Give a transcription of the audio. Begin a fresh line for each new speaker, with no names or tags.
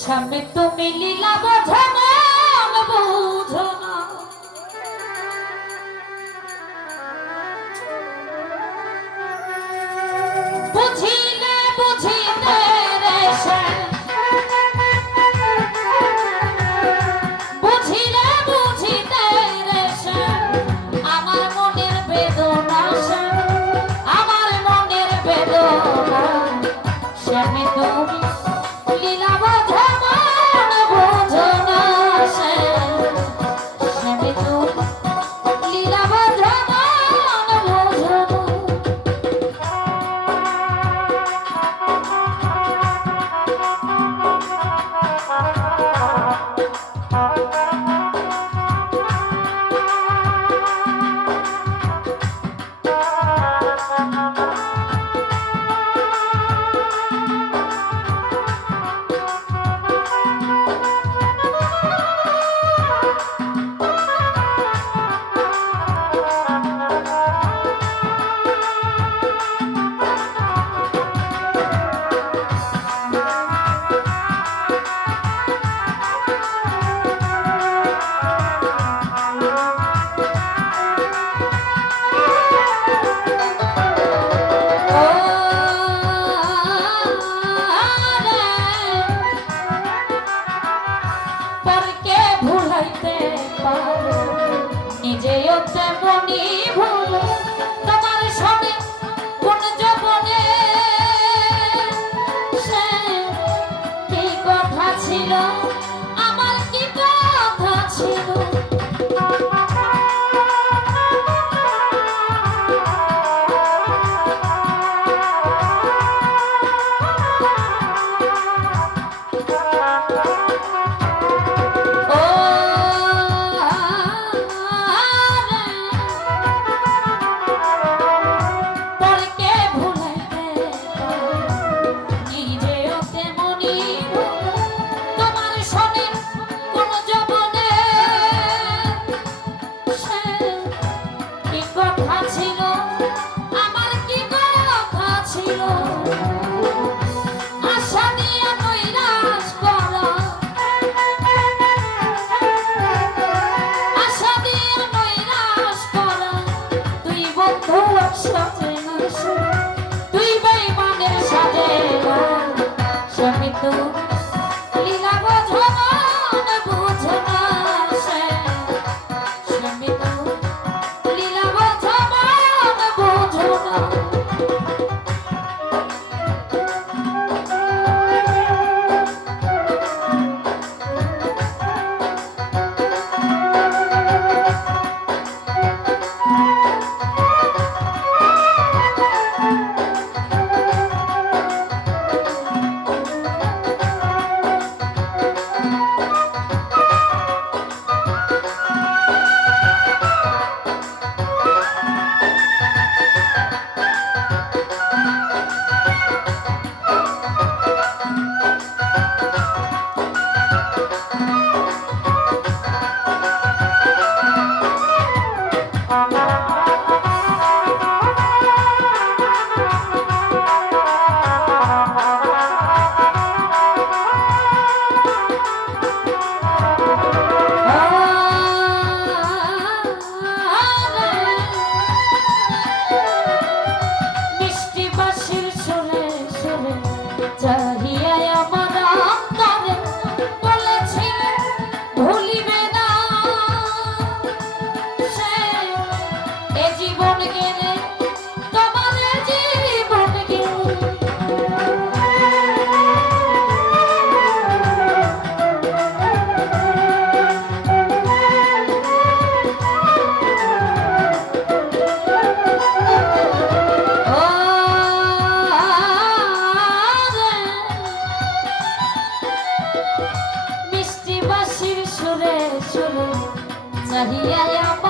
সামনে তুমি লীলা বোঝানো Oh. নিজেও তেমনি Nah dia yang